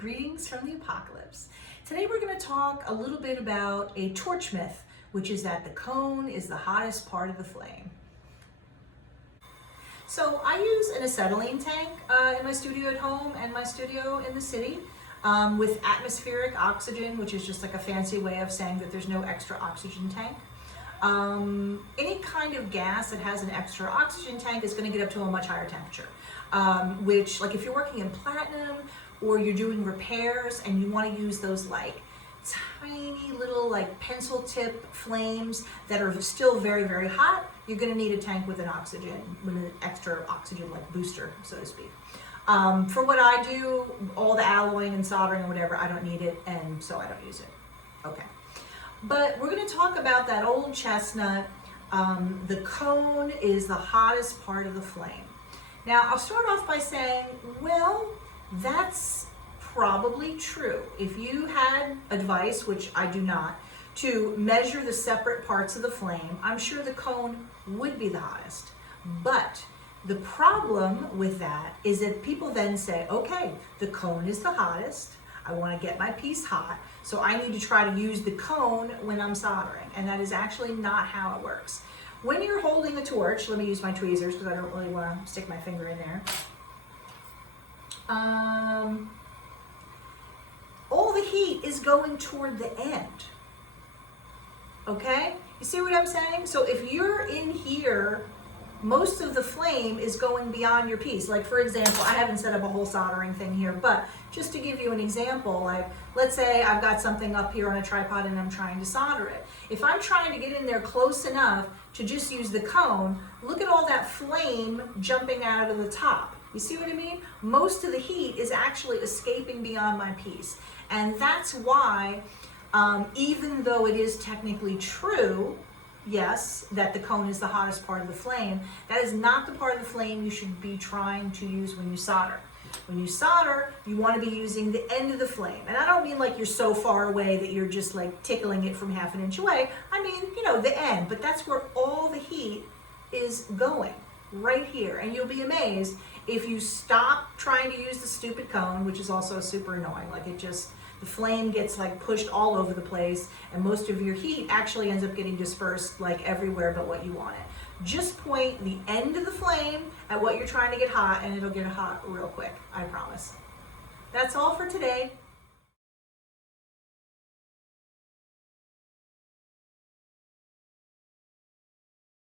Greetings from the apocalypse. Today we're going to talk a little bit about a torch myth, which is that the cone is the hottest part of the flame. So I use an acetylene tank in my studio at home and my studio in the city with atmospheric oxygen, which is just like a fancy way of saying that there's no extra oxygen tank. Any kind of gas that has an extra oxygen tank is going to get up to a much higher temperature, which, like if you're working in platinum or you're doing repairs and you want to use those like tiny little like pencil tip flames that are still very, very hot, you're going to need a tank with an extra oxygen like booster, so to speak. For what I do, all the alloying and soldering or whatever, I don't need it, and so I don't use it. Okay. But we're going to talk about that old chestnut. The cone is the hottest part of the flame. Now, I'll start off by saying, well, that's probably true. If you had a device, which I do not, to measure the separate parts of the flame, I'm sure the cone would be the hottest. But the problem with that is that people then say, okay, the cone is the hottest. I want to get my piece hot, so I need to try to use the cone when I'm soldering. And that is actually not how it works. When you're holding a torch, let me use my tweezers because I don't really want to stick my finger in there. All the heat is going toward the end. Okay? You see what I'm saying? So if you're in here, most of the flame is going beyond your piece. Like, for example, I haven't set up a whole soldering thing here, but just to give you an example, like let's say I've got something up here on a tripod and I'm trying to solder it. If I'm trying to get in there close enough to just use the cone, look at all that flame jumping out of the top. You see what I mean? Most of the heat is actually escaping beyond my piece. And that's why, even though it is technically true, yes, that the cone is the hottest part of the flame, that is not the part of the flame you should be trying to use when you solder. When you solder, you want to be using the end of the flame. And I don't mean like you're so far away that you're just like tickling it from half an inch away. I mean, you know, the end, but that's where all the heat is going, right here. And you'll be amazed if you stop trying to use the stupid cone, which is also super annoying. Like the flame gets like pushed all over the place and most of your heat actually ends up getting dispersed like everywhere but what you want it. Just point the end of the flame at what you're trying to get hot and it'll get hot real quick, I promise. That's all for today.